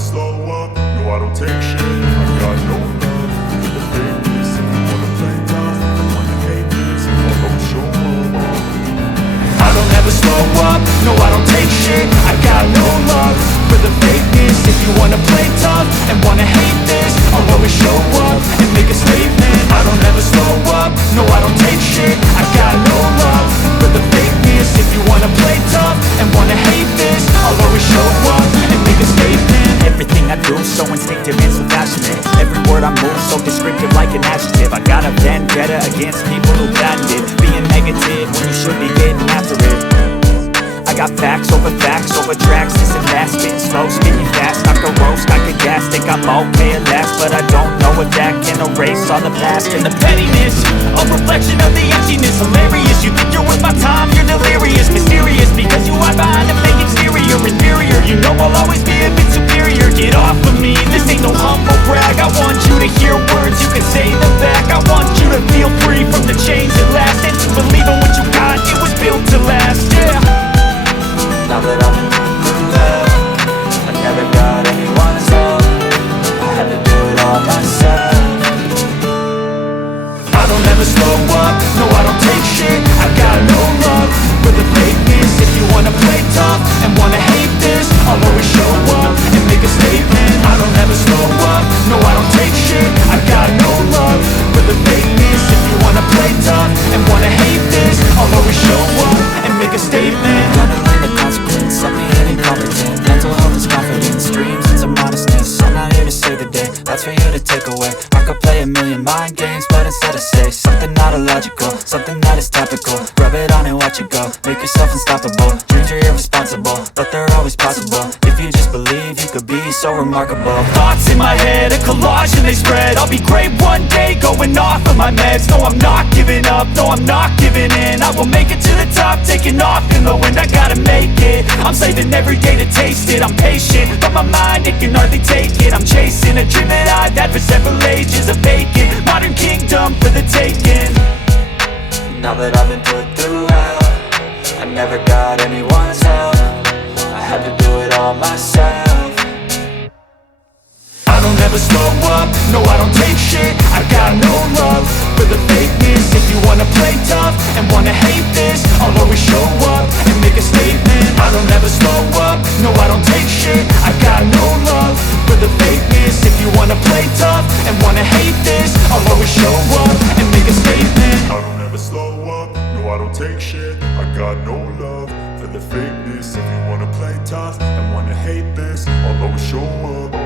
slow up, no I don't take shit. I got no love for the fakeness. If you wanna play tough and wanna hate this, I'll go show up. I don't ever slow up, no I don't take shit. I got no love for the fakeness. If you wanna play tough and wanna hate this, I'll always show up and make a statement. I don't ever slow up, no I don't take shit. I got no love for the fakeness. If you wanna play tough and wanna hate this, I'll always show up and make a statement. Everything I do so instinctive and so passionate. Every word I move so descriptive like an adjective. I got a vendetta against people who patented being negative when you should be getting after it. I got facts over tracks, this and that, spitting slow, spitting fast, I could roast, I could gas, think I'm okay at last, but I don't know if that can erase all the past. And the pettiness, a reflection of the emptiness, hilarious, you think you're worth my time, you're delirious, mysterious, because you hide behind a fake exterior, inferior, you know I'll always be a bit superior, get off of me, this ain't no humble brag, I want you to hear words, you can say them back, I want you to feel free from the chains that last, and to believe in what you got, it was built to last, yeah. Now that I've been through hell, I never got anyone's help. I had to do it all myself. I don't ever slow up, no I don't take shit. I got no love for the fakeness. If you wanna play tough and wanna hate this, I'll always show up and make a statement. I don't ever slow up, no I don't take shit. I got no love for the fakeness. If you wanna play tough and wanna hate this, I'll always show up and make a statement. Of being incompetent, mental health is confidence, dreams and some modestness. I'm not here to save the day, that's for you to take away. I could play a million mind games, but instead I say something not illogical, something that is topical. Rub it on and watch it go, make yourself unstoppable. Dreams are irresponsible, but they're always possible. If you just believe, you could be so remarkable. Thoughts in my head, a collage and they spread. I'll be great one day, going off of my meds. No, I'm not giving up, no, I'm not giving in. I will make it to the top, taking off in the wind. I gotta make it, I'm saving every day to taste it. I'm patient, but my mind, it can hardly take it. I'm chasing a dream that I've had for several ages. A vacant, modern kingdom for the taking. Now that I've been put through hell, I never got anyone's help. I had to do it all myself. I don't ever slow up, no I don't take shit. I got no love for the fakeness. If you wanna play tough and wanna hate this, I'll always show up and make a statement. I don't ever slow up, no I don't take shit. I got no love for the fakeness. If you wanna play tough and wanna hate this, I'll always show up and make a statement. I don't ever slow up, no I don't take shit. I got no love for the fakeness. If you wanna play tough and wanna hate this, I'll always show up.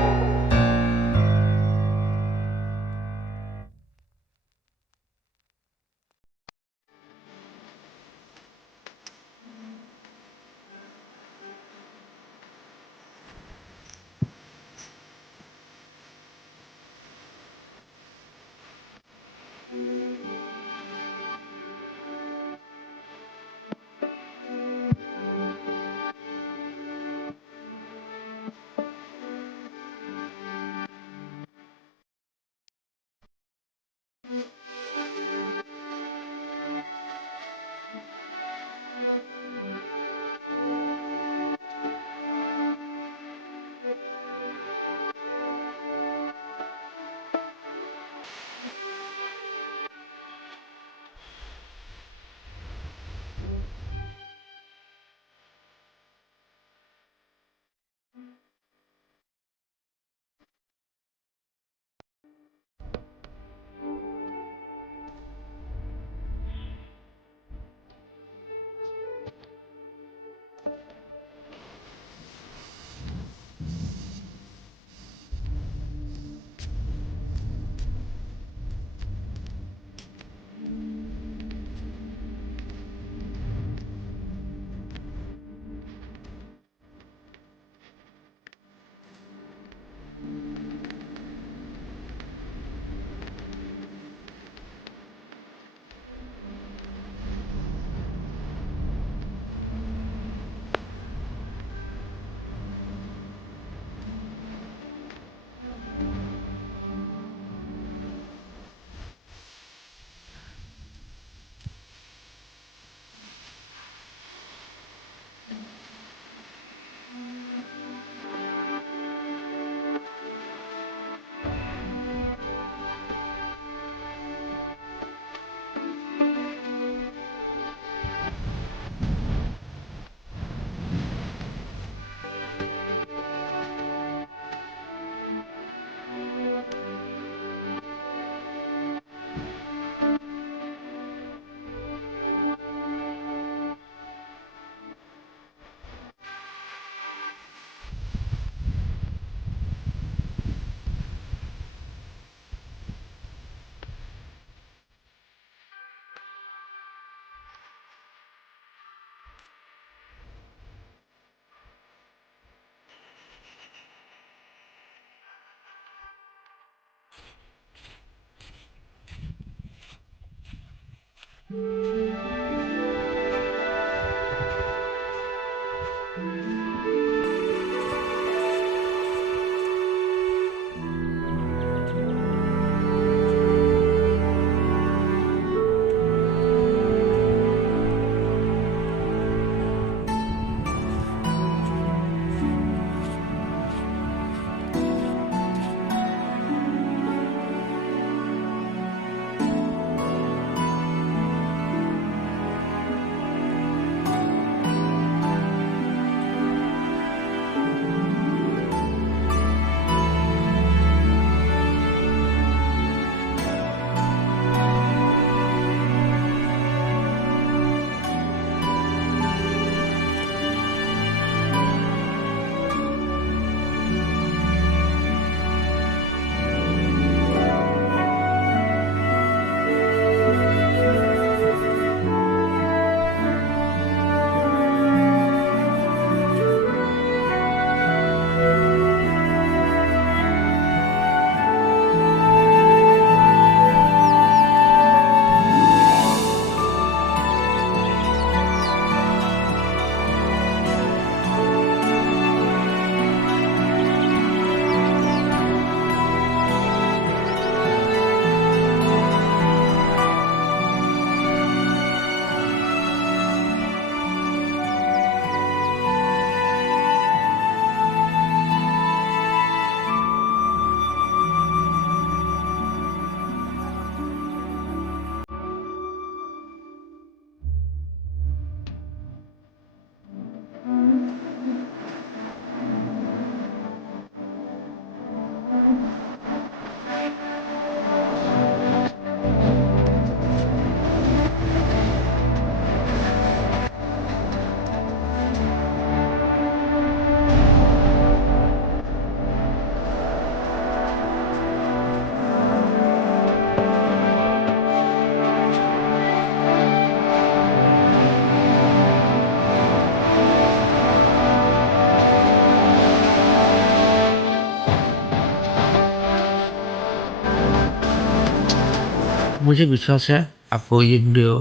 मुझे विश्वास है आपको ये video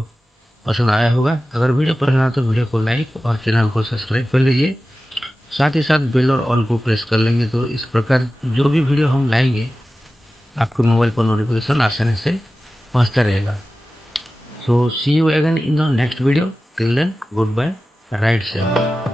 पसंद आया होगा। अगर video पसंद आया तो वीडियो को लाइक और चैनल को सब्सक्राइब कर लीजिए। साथ ही साथ बेल और ऑल को प्रेस कर लेंगे तो इस प्रकार जो भी वीडियो हम लाएंगे आपके मोबाइल पर नोटिफिकेशन आसानी से पहुंचता रहेगा। So see you again in the next video. Till then good bye, right safe.